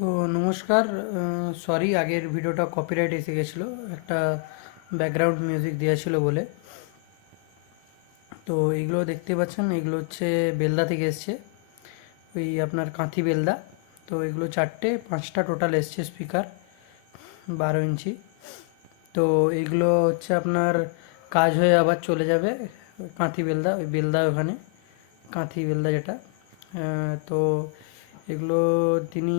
তো নমস্কার সরি আগের ভিডিওটা কপিরাইট এসে গেছিল, একটা ব্যাকগ্রাউন্ড মিউজিক দেওয়া ছিল বলে। তো এইগুলো দেখতে পাচ্ছেন, এগুলো হচ্ছে বেলদা থেকে এসছে, ওই আপনার কাঁথি বেলদা। তো এগুলো চারটে, পাঁচটা টোটাল এসছে স্পিকার বারো ইঞ্চি। তো এইগুলো হচ্ছে আপনার কাজ হয়ে আবার চলে যাবে, কাঁথি বেলদা, ওই বেলদা ওখানে, কাঁথি বেলদা যেটা। তো এগুলো তিনি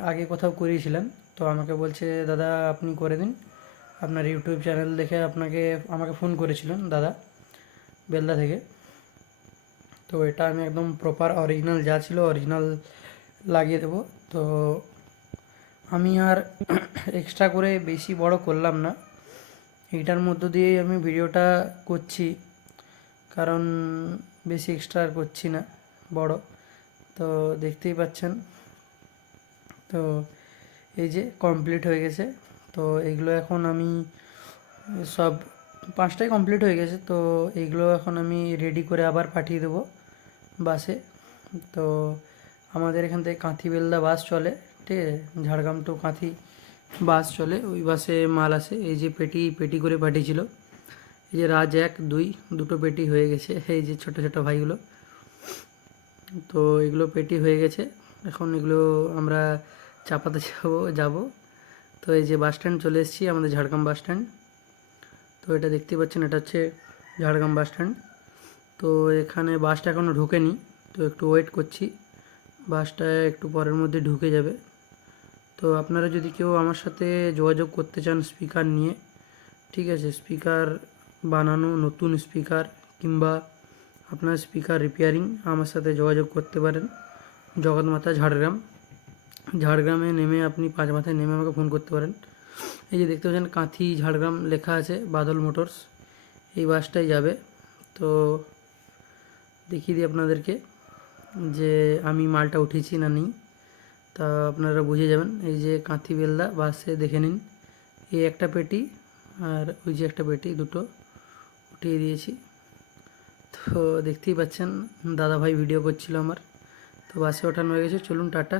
আগে কোথাও করিয়েছিলেন। তো আমাকে বলছে, দাদা, আপনি করে দিন। আপনার ইউটিউব চ্যানেল দেখে আপনাকে, আমাকে ফোন করেছিলেন দাদা বেলদা থেকে। তো এটা আমি একদম প্রপার অরিজিনাল যা ছিল অরিজিনাল লাগিয়ে দেবো। তো আমি আর এক্সট্রা করে বেশি বড় করলাম না। এইটার মধ্য দিয়েই আমি ভিডিওটা করছি। কারণ বেশি এক্সট্রা করছি না, বড়। তো দেখতেই পাচ্ছেন। তো এই যে কমপ্লিট হয়ে গেছে। তো এইগুলো এখন আমি সব পাঁচটাই কমপ্লিট হয়ে গেছে। তো এইগুলো এখন আমি রেডি করে আবার পাঠিয়ে দেবো বাসে। তো আমাদের এখান থেকে কাঁথি বেলদা বাস চলে, ঠিক আছে? ঝাড়গ্রাম টু কাঁথি বাস চলে, ওই বাসে মাল আসে। এই যে পেটি পেটি করে পাঠিয়েছিল। এই যে রাজ এক, দুই, দুটো পেটি হয়ে গেছে। এই যে ছোটো ছোটো ভাইগুলো। তো এগুলো পেটি হয়ে গেছে। এখন এগুলো আমরা চাপাতে যাব, যাব। তো এই যে বাস স্ট্যান্ড চলে এসেছি, আমাদের ঝাড়গ্রাম বাস স্ট্যান্ড। তো এটা দেখতে পাচ্ছেন, এটা হচ্ছে ঝাড়গ্রাম বাস স্ট্যান্ড। তো এখানে বাসটা এখনও ঢোকেনি, তো একটু ওয়েট করছি। বাসটা একটু পরের মধ্যে ঢুকে যাবে। তো আপনারা যদি কেউ আমার সাথে যোগাযোগ করতে চান স্পিকার নিয়ে, ঠিক আছে স্পিকার বানানো, নতুন স্পিকার কিংবা আপনার স্পিকার রিপেয়ারিং আমার সাথে যোগাযোগ করতে পারেন। জগৎমাতা ঝাড়গ্রাম। ঝাড়গ্রামে নেমে আপনি পাঁচ মাথায় নেমে আমাকে ফোন করতে পারেন। এই যে দেখতে পাচ্ছেন, কাঁথি, ঝাড়গ্রাম লেখা আছে, বাদল মোটরস। এই বাসটাই যাবে। তো দেখিয়ে দিই আপনাদেরকে যে আমি মালটা উঠেছি না নিই। তা আপনারা বুঝে যাবেন। এই যে কাঁথি বেলদা, বাসে দেখে নিন। এই একটা পেটি আর ওই যে একটা পেটি, দুটো উঠিয়ে দিয়েছি। দেখতেই পাচ্ছেন দাদা ভাই ভিডিও করছিল আমার। তো বাসে ওঠানো হয়ে গেছে চলুন টাটা।